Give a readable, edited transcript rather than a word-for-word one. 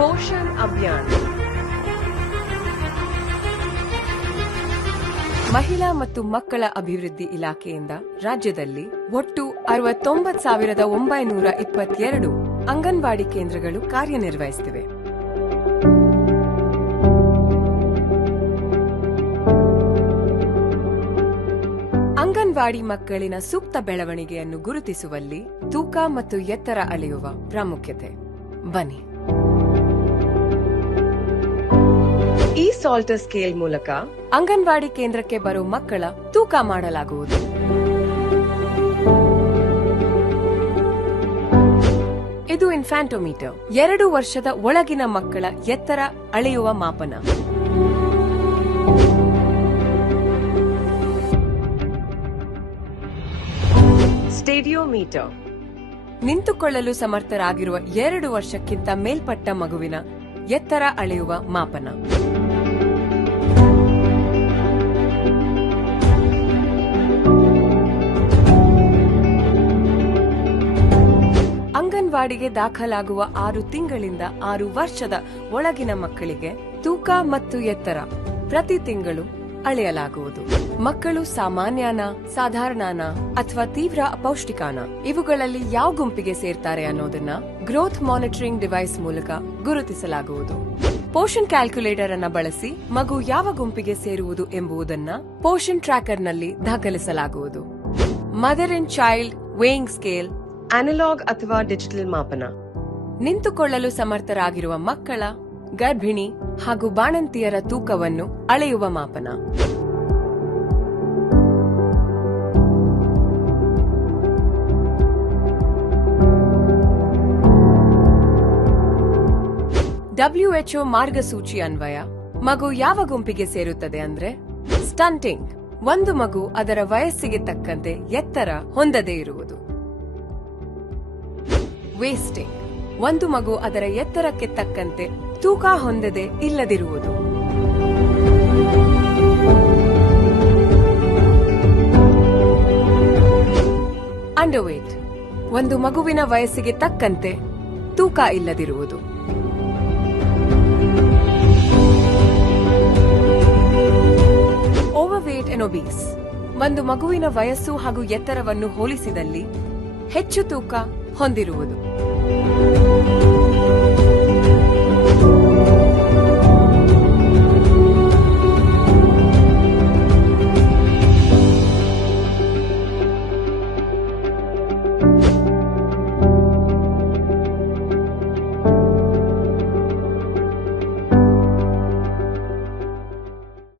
ಪೋಷಣ್ ಅಭಿಯಾನ್ ಮಹಿಳಾ ಮತ್ತು ಮಕ್ಕಳ ಅಭಿವೃದ್ಧಿ ಇಲಾಖೆಯಿಂದ ರಾಜ್ಯದಲ್ಲಿ ಒಟ್ಟು 69,922 ಅಂಗನವಾಡಿ ಕೇಂದ್ರಗಳು ಕಾರ್ಯನಿರ್ವಹಿಸುತ್ತಿವೆ. ಅಂಗನವಾಡಿ ಮಕ್ಕಳಿನ ಸೂಕ್ತ ಬೆಳವಣಿಗೆಯನ್ನು ಗುರುತಿಸುವಲ್ಲಿ ತೂಕ ಮತ್ತು ಎತ್ತರ ಅಳೆಯುವ ಪ್ರಾಮುಖ್ಯತೆ. ಬನ್ನಿ, ಈ ಸಾಲ್ಟರ್ ಸ್ಕೇಲ್ ಮೂಲಕ ಅಂಗನವಾಡಿ ಕೇಂದ್ರಕ್ಕೆ ಬರೋ ಮಕ್ಕಳ ತೂಕ ಮಾಡಲಾಗುವುದು. ಇದು ಇನ್ಫ್ಯಾಂಟೋಮೀಟರ್, 2 ವರ್ಷದ ಒಳಗಿನ ಮಕ್ಕಳ ಎತ್ತರ ಅಳೆಯುವ ಮಾಪನ. ಸ್ಟೇಡಿಯೋಮೀಟರ್, ನಿಂತುಕೊಳ್ಳಲು ಸಮರ್ಥರಾಗಿರುವ 2 ವರ್ಷಕ್ಕಿಂತ ಮೇಲ್ಪಟ್ಟ ಮಗುವಿನ ಎತ್ತರ ಅಳೆಯುವ ಮಾಪನ. ಅಂಗನವಾಡಿಗೆ ದಾಖಲಾಗುವ 6 ತಿಂಗಳಿಂದ 6 ವರ್ಷದ ಒಳಗಿನ ಮಕ್ಕಳಿಗೆ ತೂಕ ಮತ್ತು ಎತ್ತರ ಪ್ರತಿ ತಿಂಗಳು ಅಳೆಯಲಾಗುವುದು. ಮಕ್ಕಳು ಸಾಮಾನ್ಯನ, ಸಾಧಾರಣನ ಅಥವಾ ತೀವ್ರ ಅಪೌಷ್ಟಿಕಾನ ಇವುಗಳಲ್ಲಿ ಯಾವ ಗುಂಪಿಗೆ ಸೇರ್ತಾರೆ ಅನ್ನೋದನ್ನ ಗ್ರೋತ್ ಮಾನಿಟರಿಂಗ್ ಡಿವೈಸ್ ಮೂಲಕ ಗುರುತಿಸಲಾಗುವುದು. ಪೋಷಣ್ ಕ್ಯಾಲ್ಕುಲೇಟರ್ ಅನ್ನ ಬಳಸಿ ಮಗು ಯಾವ ಗುಂಪಿಗೆ ಸೇರುವುದು ಎಂಬುದನ್ನ ಪೋಷಣ್ ಟ್ರ್ಯಾಕರ್ನಲ್ಲಿ ದಾಖಲಿಸಲಾಗುವುದು. Mother and child weighing scale, analogue ಅಥವಾ ಡಿಜಿಟಲ್ ಮಾಪನ. ನಿಂತುಕೊಳ್ಳಲು ಸಮರ್ಥರಾಗಿರುವ ಮಕ್ಕಳ, ಗರ್ಭಿಣಿ ಹಾಗೂ ಬಾಣಂತಿಯರ ತೂಕವನ್ನು ಅಳೆಯುವ ಮಾಪನ. WHO ಮಾರ್ಗಸೂಚಿ ಅನ್ವಯ ಮಗು ಯಾವ ಗುಂಪಿಗೆ ಸೇರುತ್ತದೆ ಅಂದ್ರೆ ಸ್ಟಂಟಿಂಗ್, ಒಂದು ಮಗು ಅದರ ವಯಸ್ಸಿಗೆ ತಕ್ಕಂತೆ ಎತ್ತರ ಹೊಂದದೇ ಇರುವುದು. ವೇಸ್ಟಿಂಗ್, ಒಂದು ಮಗು ಅದರ ಎತ್ತರಕ್ಕೆ ತಕ್ಕಂತೆ ತೂಕ ಹೊಂದದೆ ಇಲ್ಲದಿರುವುದು. ಅಂಡರ್ವೇಟ್, ಒಂದು ಮಗುವಿನ ವಯಸ್ಸಿಗೆ ತಕ್ಕಂತೆ ತೂಕ ಇಲ್ಲದಿರುವುದು. ಓವರ್ವೇಟ್ ಅಂಡ್ ಒಬೀಸ್, ಒಂದು ಮಗುವಿನ ವಯಸ್ಸು ಹಾಗೂ ಎತ್ತರವನ್ನು ಹೋಲಿಸಿದಲ್ಲಿ ಹೆಚ್ಚು ತೂಕ ಹೊಂದಿರುವುದು.